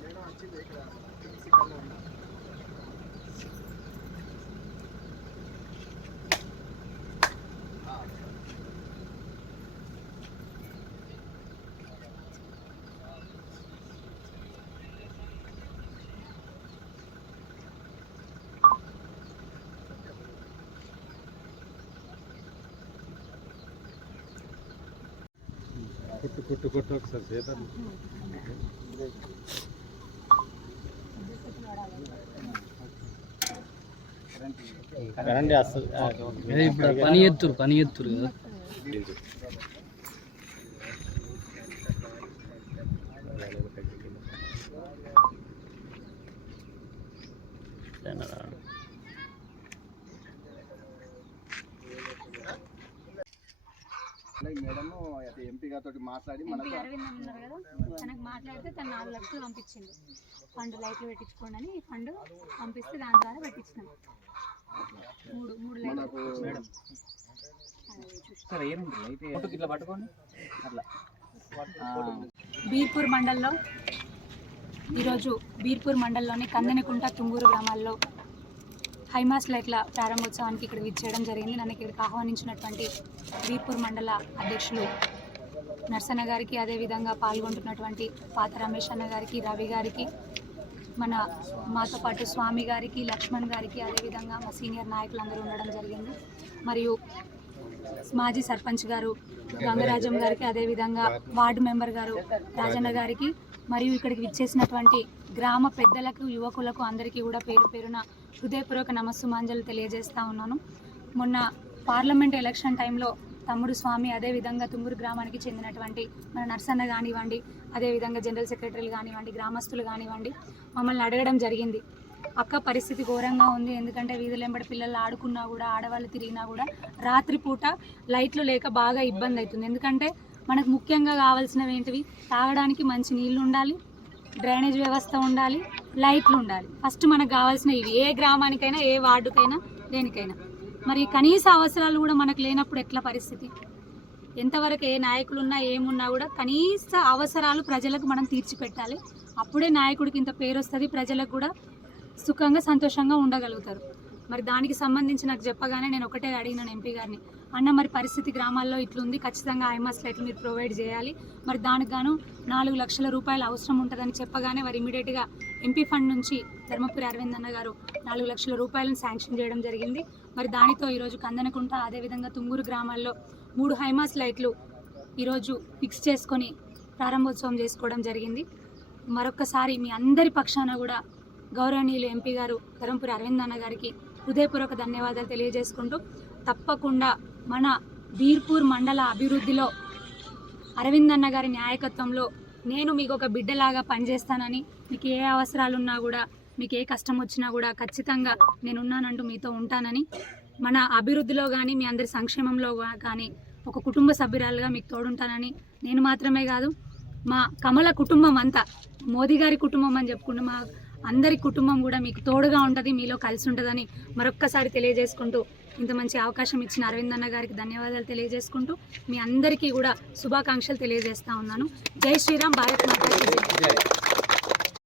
Madam వచ్చింది ఇక్కడ ఫిజికల్లో ఉన్నా కొట్టు ఒకసారి చేద్దాం. కరెంట్ వస్తుంది. ఇప్పుడు పని ఎత్తురు కదా. మేడము అయితే ఎంపీ గారితో మాట్లాడి ఎంపీ మనకు అరవింద్ అని ఉన్నారు కదా, తనకు మాట్లాడితే తను 4 లక్షలు పంపించింది. ఫండ్ లైట్లు పెట్టించుకోండి అని ఫండ్ పంపిస్తే దాని ద్వారా పెట్టించినాం. మూడు లైట్లు. మనకు బీర్పూర్ మండల్లో ఈరోజు బీర్పూర్ మండలంలోని కందెనకుంట తుంగూరు గ్రామాల్లో హైమాస్ లైట్ల ప్రారంభోత్సవానికి ఇక్కడ విచ్చేయడం జరిగింది. నన్ను ఇక్కడికి ఆహ్వానించినటువంటి బీర్పూర్ మండల అధ్యక్షులు నర్సన్న గారికి, అదేవిధంగా పాల్గొంటున్నటువంటి పాత రమేష్ అన్న గారికి, రవి గారికి, మాతో పాటు స్వామి గారికి, లక్ష్మణ్ గారికి, అదేవిధంగా మా సీనియర్ నాయకులందరూ ఉండడం జరిగింది. మరియు మాజీ సర్పంచ్ గారు గంగరాజం గారికి, అదేవిధంగా వార్డు మెంబర్ గారు రాజన్న గారికి, మరియు ఇక్కడికి విచ్చేసినటువంటి గ్రామ పెద్దలకు, యువకులకు అందరికీ కూడా పేరు పేరున హృదయపూర్వక నమస్సుమాంజలు తెలియజేస్తూ ఉన్నాను. మొన్న పార్లమెంట్ ఎలక్షన్ టైంలో తమ్ముడు స్వామి, అదేవిధంగా తుంగూరు గ్రామానికి చెందినటువంటి మన నర్సన్న కానివ్వండి, అదేవిధంగా జనరల్ సెక్రటరీలు కానివ్వండి, గ్రామస్తులు కానివ్వండి, మమ్మల్ని అడగడం జరిగింది. అక్క పరిస్థితి ఘోరంగా ఉంది, ఎందుకంటే వీధులెంబడి పిల్లలు ఆడుకున్నా కూడా, ఆడవాళ్ళు తిరిగినా కూడా రాత్రిపూట లైట్లు లేక బాగా ఇబ్బంది అవుతుంది. ఎందుకంటే మనకు ముఖ్యంగా కావాల్సినవి ఏంటివి? తాగడానికి మంచి నీళ్లు ఉండాలి, డ్రైనేజ్ వ్యవస్థ ఉండాలి, లైట్లు ఉండాలి. ఫస్ట్ మనకు కావాల్సిన ఇవి, ఏ గ్రామానికైనా, ఏ వార్డుకైనా, దేనికైనా. మరి కనీస అవసరాలు కూడా మనకు లేనప్పుడు ఎట్లా పరిస్థితి? ఎంతవరకు ఏ నాయకులు ఉన్నా ఏమున్నా కూడా కనీస అవసరాలు ప్రజలకు మనం తీర్చిపెట్టాలి. అప్పుడే నాయకుడికి ఇంత పేరు వస్తుంది, ప్రజలకు కూడా సుఖంగా సంతోషంగా ఉండగలుగుతారు. మరి దానికి సంబంధించి నాకు చెప్పగానే నేను ఒకటే అడిగినాను ఎంపీ గారిని, అన్న మరి పరిస్థితి గ్రామాల్లో ఇట్లుంది, ఖచ్చితంగా ఐమాస్ లైట్లు మీరు ప్రొవైడ్ చేయాలి, మరి దానికి గాను 4 లక్షల రూపాయలు అవసరం ఉంటుందని చెప్పగానే వారు ఇమీడియట్గా ఎంపీ ఫండ్ నుంచి ధర్మపురి అరవింద్ అన్న గారు 4 లక్షల రూపాయలను శాంక్షన్ చేయడం జరిగింది. మరి దానితో ఈరోజు కందనకుంట, అదేవిధంగా తుంగూరు గ్రామాల్లో 3 హైమాస్ లైట్లు ఈరోజు ఫిక్స్ చేసుకొని ప్రారంభోత్సవం చేసుకోవడం జరిగింది. మరొక్కసారి మీ అందరి పక్షాన కూడా గౌరవనీయులు ఎంపీ గారు ధర్మపురి అరవింద్ అన్న గారికి హృదయపూర్వక ధన్యవాదాలు తెలియజేసుకుంటూ, తప్పకుండా మన బీర్పూర్ మండల అభివృద్ధిలో అరవింద్ అన్న గారి నాయకత్వంలో నేను మీకు ఒక బిడ్డలాగా పనిచేస్తానని, మీకు ఏ అవసరాలున్నా కూడా, మీకు ఏ కష్టం వచ్చినా కూడా ఖచ్చితంగా నేనున్నానంటూ మీతో ఉంటానని, మన అభివృద్ధిలో కానీ, మీ అందరి సంక్షేమంలో కానీ ఒక కుటుంబ సభ్యురాలుగా మీకు తోడుంటానని, నేను మాత్రమే కాదు మా కమల కుటుంబం అంతా, మోదీ గారి కుటుంబం అని చెప్పుకుంటూ మా అందరి కుటుంబం కూడా మీకు తోడుగా ఉంటుంది, మీలో కలిసి ఉంటుందని మరొక్కసారి తెలియజేసుకుంటూ, ఇంత మంచి అవకాశం ఇచ్చిన అరవింద్ అన్న గారికి ధన్యవాదాలు తెలియజేసుకుంటూ, మీ అందరికీ కూడా శుభాకాంక్షలు తెలియజేస్తా ఉన్నాను. జై శ్రీరామ్, భారత్ మాతా కీ జై.